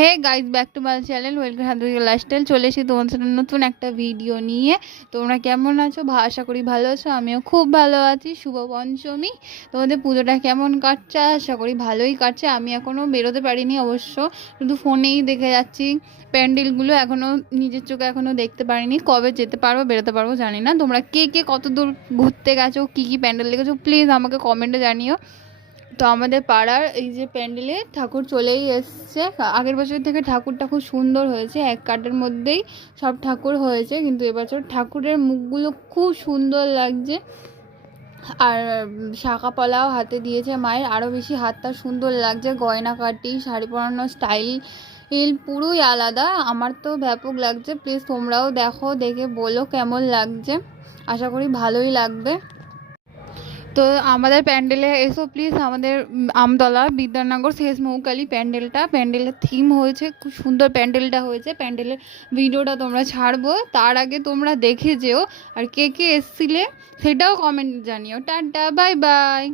Hey guys, back to my channel, welcome Haduria lifestyle. চলে এসেছি তোমাদের সাথে নতুন একটা ভিডিও নিয়ে। তোমরা কেমন আছো? আশা করি ভালো আছো। আমিও খুব ভালো আছি। শুভ পঞ্চমী। তোমাদের পুজোটা কেমন কাটছে? আশা করি ভালোই কাটছে। আমি এখনও বেরোতে পারিনি অবশ্য, শুধু ফোনেই দেখে যাচ্ছি প্যান্ডেলগুলো। এখনও নিজের চোখে এখনও দেখতে পারিনি। কবে যেতে পারবো, বেরোতে পারবো জানি না। তোমরা কে কে কত দূর ঘুরতে গেছো, কী কী প্যান্ডেল দেখেছো, প্লিজ আমাকে কমেন্টে জানিও। তো আমাদের পাড়ার এই যে প্যান্ডেলে ঠাকুর চলেই এসছে। আগের বছর থেকে ঠাকুরটা খুব সুন্দর হয়েছে, এক কাঠের মধ্যেই সব ঠাকুর হয়েছে, কিন্তু এবছর ঠাকুরের মুখগুলো খুব সুন্দর লাগছে। আর শাঁখা পলাও হাতে দিয়েছে মায়ের, আরও বেশি হাতটা সুন্দর লাগছে। গয়নাকাটি, শাড়ি পরানো স্টাইল পুরোই আলাদা। আমার তো ব্যাপক লাগছে। প্লিজ তোমরাও দেখো, দেখে বলো কেমন লাগছে। আশা করি ভালোই লাগবে। তো আমাদের প্যান্ডেলে এসো প্লিজ। আমাদের আমতলা বিদ্যানগর শেষ মৌকালী প্যান্ডেলের থিম হয়েছে, খুব সুন্দর প্যান্ডেলটা হয়েছে। প্যান্ডেলের ভিডিওটা তোমরা ছাড়বো, তার আগে তোমরা দেখে যেও। আর কে কে এসছিলে সেটাও কমেন্ট জানিও। Tata, bye bye.